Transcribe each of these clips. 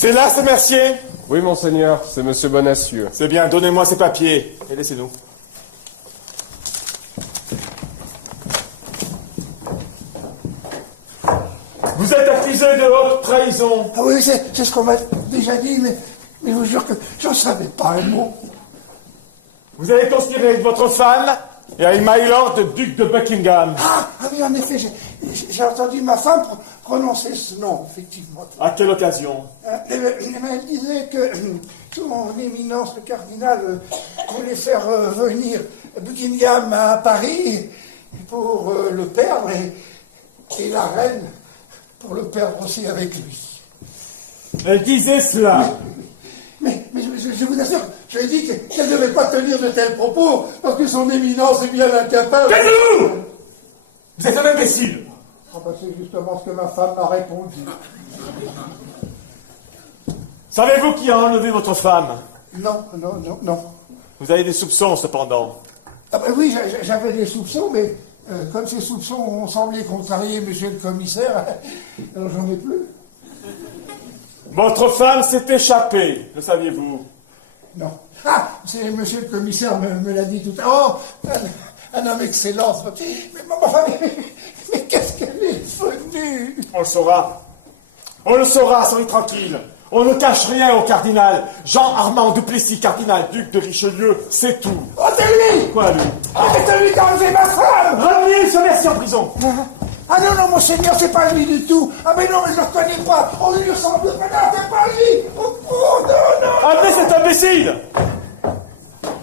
C'est là, ce Mercier? Oui, monseigneur, c'est monsieur Bonacieux. C'est bien, donnez-moi ces papiers et laissez-nous. Vous êtes accusé de haute trahison. Ah oui, c'est ce qu'on m'a déjà dit, mais je vous jure que j'en savais pas un mot. Vous avez conspiré avec votre femme et avec Mylord, duc de Buckingham. Ah oui, en effet, j'ai entendu ma femme prononcer ce nom, effectivement. À quelle occasion? Elle disait que son éminence, le cardinal, voulait faire venir Buckingham à Paris pour le perdre et la reine pour le perdre aussi avec lui. Elle disait cela. Mais je vous assure, je lui ai dit qu'elle ne devait pas tenir de tels propos, parce que son éminence est bien incapable. Taisez-vous! Vous êtes un imbécile. Ah ben c'est justement ce que ma femme m'a répondu. Savez-vous qui a enlevé votre femme? Non. Vous avez des soupçons, cependant. Ah ben oui, j'avais des soupçons, mais comme ces soupçons ont semblé contrarier monsieur le commissaire, alors j'en ai plus. Votre femme s'est échappée, le saviez-vous? Non. Ah, c'est monsieur le commissaire me l'a dit tout à l'heure. Oh, un homme excellent. Mais qu'est-ce qu'elle est devenue? On le saura. On le saura, soyez tranquille. On ne cache rien au cardinal. Jean-Armand Duplessis, cardinal, duc de Richelieu, c'est tout. Oh, c'est lui! Quoi, lui? Oh, c'est lui qui a enlevé ma femme! Ramenez ce Mercier en prison. Ah non, monseigneur, c'est pas lui du tout. Ah mais non, je ne le reconnais pas. On lui ressemble pas, non, c'est pas lui. Oh non. Amenez cet imbécile.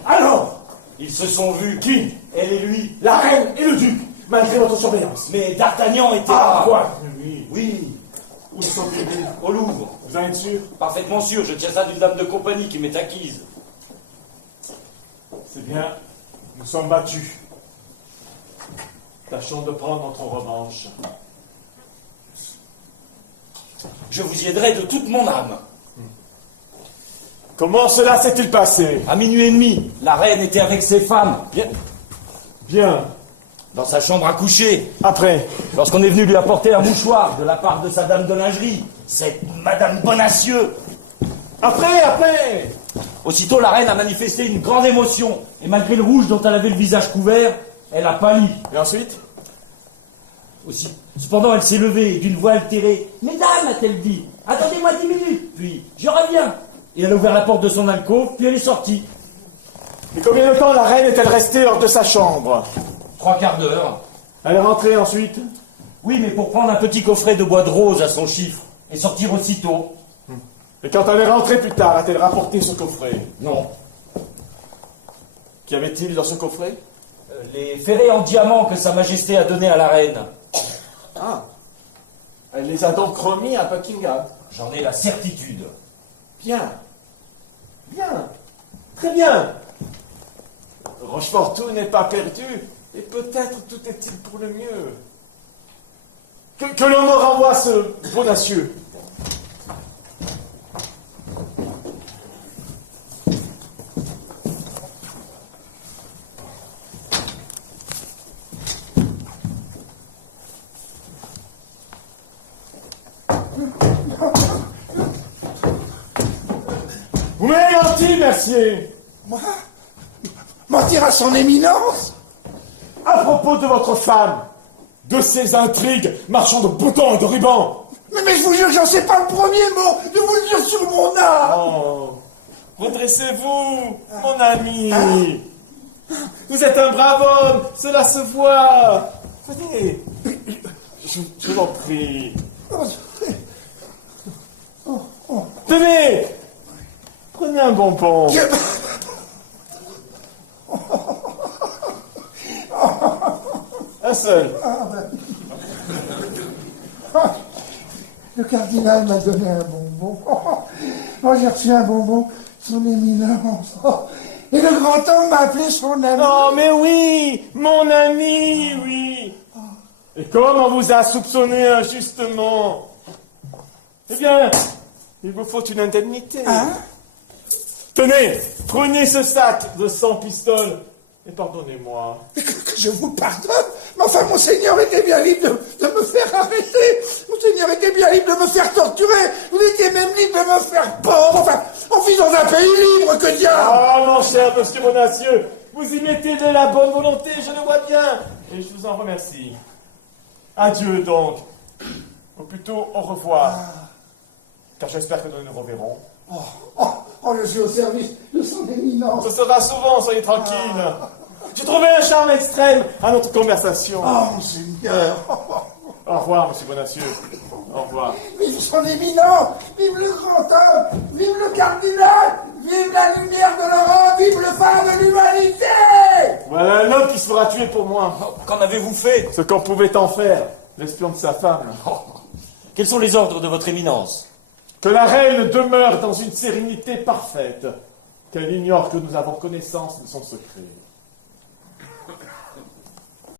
Alors, ils se sont vus. Qui? Elle et lui. La reine et le duc, malgré votre surveillance. Mais D'Artagnan était Ah, là. quoi? Oui. Oui, Où sont-ils? au Louvre. Vous en êtes sûr? Parfaitement sûr, je tiens ça d'une dame de compagnie qui m'est acquise. C'est bien. Nous sommes battus. Tâchons de prendre notre revanche. Je vous y aiderai de toute mon âme. Comment cela s'est-il passé? À minuit et demi, la reine était avec ses femmes, Bien. dans sa chambre à coucher. Après? Lorsqu'on est venu lui apporter un mouchoir de la part de sa dame de lingerie, cette Madame Bonacieux. Après! Aussitôt, la reine a manifesté une grande émotion, et malgré le rouge dont elle avait le visage couvert, elle a pâli. Et ensuite? Aussi. Cependant, elle s'est levée et d'une voix altérée. « Mesdames, a-t-elle dit, attendez-moi 10 minutes, puis je reviens. » Et elle a ouvert la porte de son alcôve, puis elle est sortie. Et combien de temps la reine est-elle restée hors de sa chambre? 3 quarts d'heure. Elle est rentrée ensuite? Oui, mais pour prendre un petit coffret de bois de rose à son chiffre, et sortir aussitôt. Et quand elle est rentrée plus tard, a-t-elle rapporté ce coffret? Non. Qu'y avait-il dans ce coffret? Les ferrets en diamant que Sa Majesté a donnés à la reine. Ah. Elle les a donc remis à Buckingham. J'en ai la certitude. Bien. Bien. Très bien. Rochefort, tout n'est pas perdu. Et peut-être tout est-il pour le mieux. Que l'on me renvoie ce Bonacieux. Vous m'avez menti, Mercier. Moi? Mentir à son éminence? À propos de votre femme, de ses intrigues marchant de boutons et de rubans. Mais je vous jure, j'en sais pas le premier mot. Je vous le jure sur mon âme. Oh, redressez-vous, mon ami. Vous êtes un brave homme, cela se voit. Venez, je vous en prie. Tenez, prenez un bonbon. Un seul. Le cardinal m'a donné un bonbon. Moi, j'ai reçu un bonbon, son éminence. Et le grand homme m'a appelé son ami. Oh, mais oui, mon ami, oui. Et comme on vous a soupçonné injustement, eh bien, il vous faut une indemnité. Hein? Tenez, prenez ce sac de 100 pistoles et pardonnez-moi. Que je vous pardonne? Mais Enfin, Monseigneur était bien libre de me faire arrêter. Monseigneur était bien libre de me faire torturer. Vous étiez même libre de me faire pendre. Enfin, en vivant dans un pays libre, que diable! Ah, mon cher monsieur Bonacieux, vous y mettez de la bonne volonté, je le vois bien, et je vous en remercie. Adieu donc, ou plutôt au revoir, car j'espère que nous nous reverrons. Je suis au service de son éminence. Ce sera souvent, soyez tranquille. J'ai trouvé un charme extrême à notre conversation. Monseigneur. Au revoir, monsieur Bonacieux. Au revoir. Vive son éminence, vive le grand homme, vive le cardinal, vive la lumière de l'Europe, vive le phare de l'humanité! Voilà un homme qui se fera tuer pour moi. Qu'en avez-vous fait? Ce qu'on pouvait en faire, l'espion de sa femme. Quels sont les ordres de votre éminence? Que la reine demeure dans une sérénité parfaite, qu'elle ignore que nous avons connaissance de son secret.